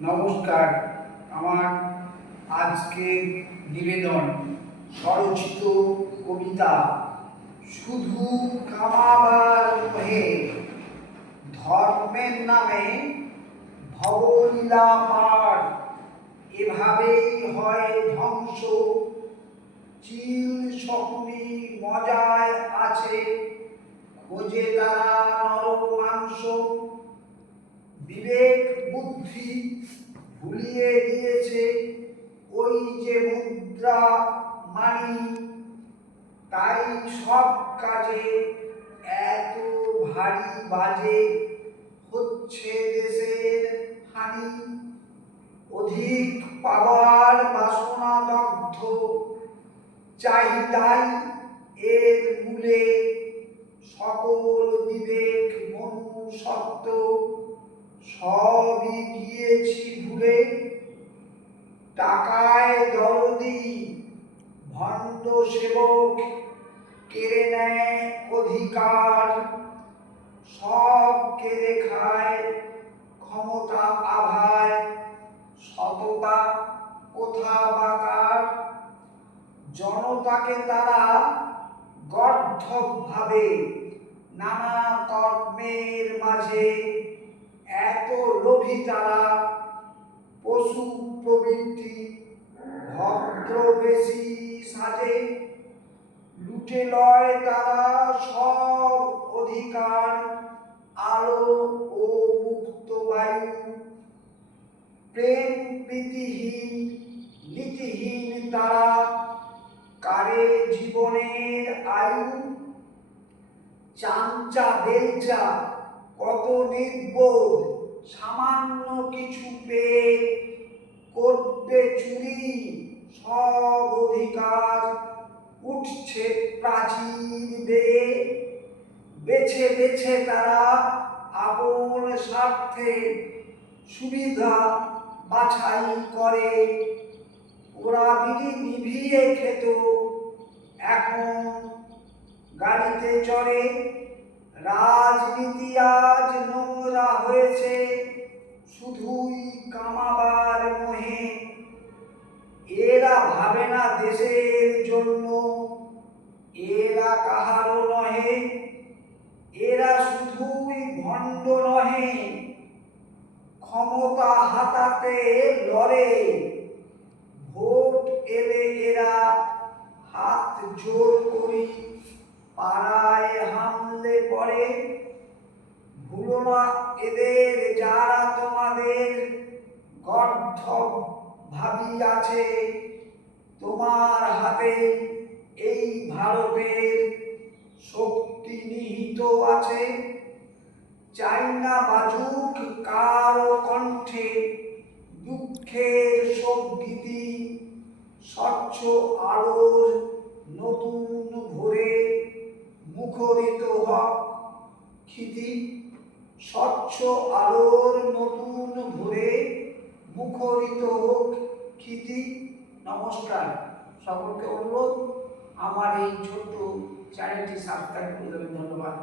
নমস্কার। আমার আজকের নিবেদন স্বরচিত কবিতা শুধু কামাবার নহে ধর্মের নামে ভবলীলা পার এভাবেই হয় ধ্বংস। চিল শকুনি মজায় আছে, খোঁজে তারা নর মাংস বিবেক বুদ্ধি ভুলিয়ে দিয়েছে ওই যে মুদ্রা মানি। তাই সব কাজে এত ভারী বাজে হচ্ছে দেশের হানি। অধিক পাওয়ার বাসনা দগ্ধ চাহিদাই এর মূলে সকল বিবেক মনুসত্ব সবই গিয়েছি ভুলে। টাকায় দরদি ভণ্ড সেবক কেড়ে নেয় অধিকার। সব কেড়ে খায় ক্ষমতা আভায়, সততা কোথা বাকার জনতাকে তারা গর্ধব ভাবে নানা কর্মের মাঝে। এত লোভী তারা পশু প্রবৃত্তি, ভদ্র বেশি সাজে, লুটে লয় তারা সব অধিকার, আলো ও মুক্ত বায়ু। প্রেম প্রীতিহীন, নীতিহীন তারা কারে জীবনের আয়ু? চাঞ্চা বেলচা কত নির্বোধ সামান্য কিছু পেয়ে করবে চুরি সব অধিকার উঠছে প্রাচীর বেয়ে বেছে বেছে তারা আপন স্বার্থে সুবিধা বাছাই করে। ওরা বিড়ি নিভিয়ে খেত, এখন গাড়িতে চড়ে রাজনীতি আজ নোংরা হয়েছে। শুধুই কামাবার মোহে। এরা ভাবে না দেশের জন্য। এরা কাহারও নহে। এরা শুধুই ভণ্ড নহে। ক্ষমতা হাতাতে লড়ে। ভোট এলে এরা হাত জোর করি পাড়ায় হামলে পড়ে। ভুলো না এদের যারা তোমাদের গর্ধব ভাবি আছে। তোমার হাতে এই ভারতের শক্তি নিহিত আছে। চাইনা বাজুক কারও কণ্ঠে দুঃখের সঙ্গীতি স্বচ্ছ আলোর নতুন ভোরে মুখরিত হক খিতি স্বচ্ছ আলোর নতুন ভোরে মুখরিত হোক নমস্কার। সকলকে অনুরোধ, আমার এই ছোট্ট চ্যানেলটি সাবস্ক্রাইব করে দেবেন, ধন্যবাদ।